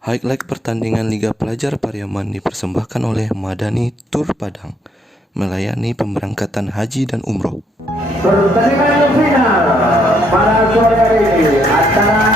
Highlight pertandingan Liga Pelajar Pariaman dipersembahkan oleh Madani Tour Padang, melayani pemberangkatan haji dan umroh. Pertandingan final pada sore hari ini antara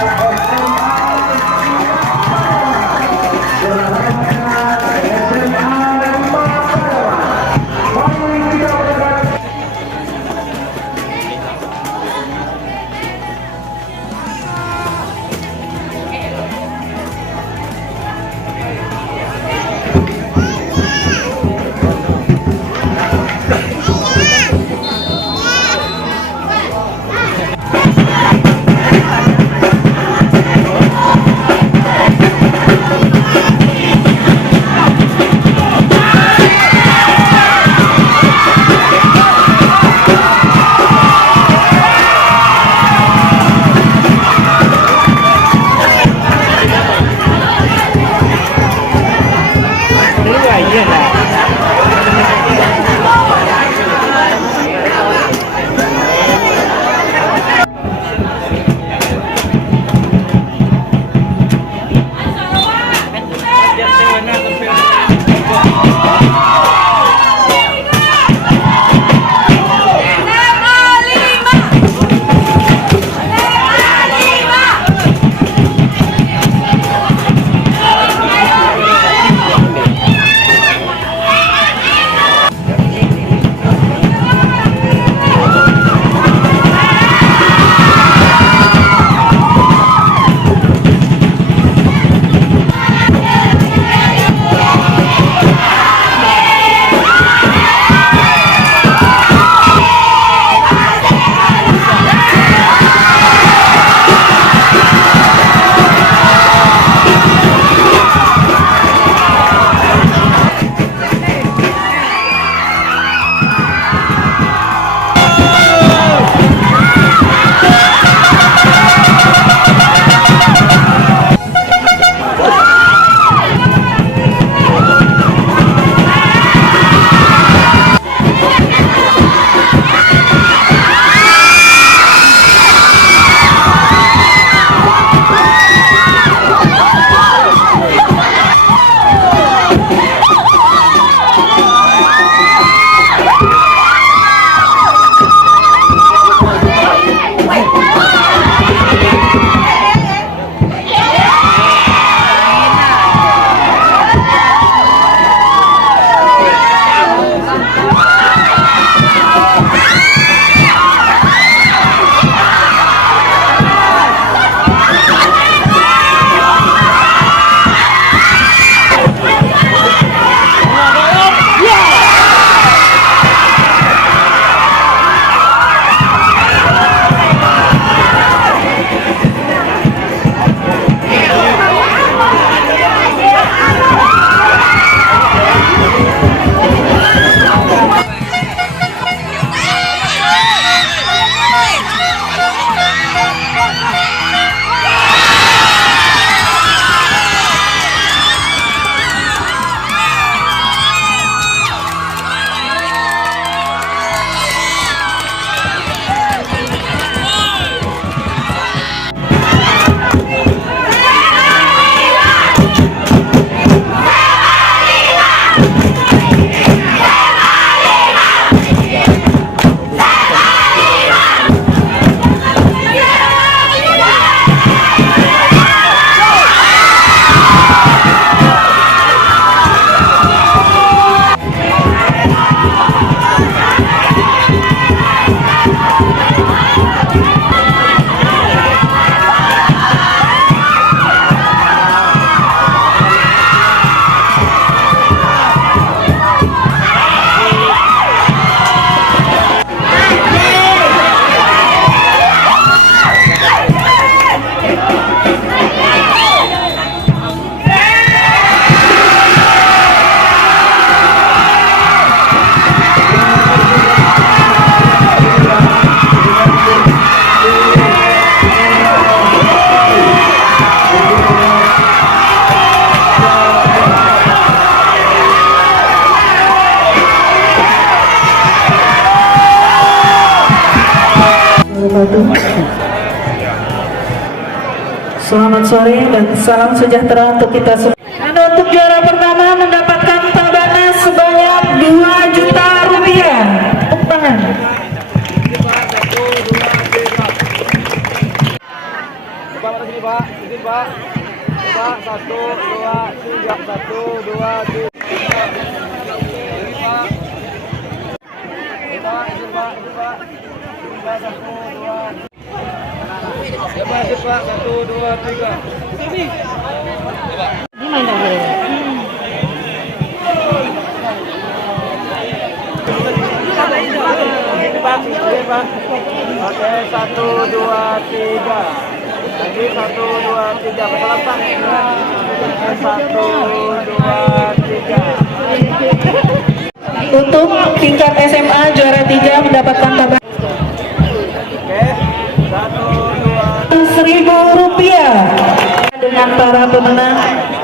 Selamat selamat sore dan salam sejahtera untuk kita semua. Dan untuk juara pertama mendapatkan tambahan sebanyak 2 juta rupiah. Tepuk tangan. Pak, 1, 2, 3, 1, 2, 3. Pak, 1, 2, 3. Pak. Oke, 1, 2, 3. Lagi 1, 2, 3. Pelan Pak. 1, 2, 3. Untuk tingkat SMA juara 3 mendapatkan tambahan Oke, 1, 2. Rp1.000 dengan para pemenang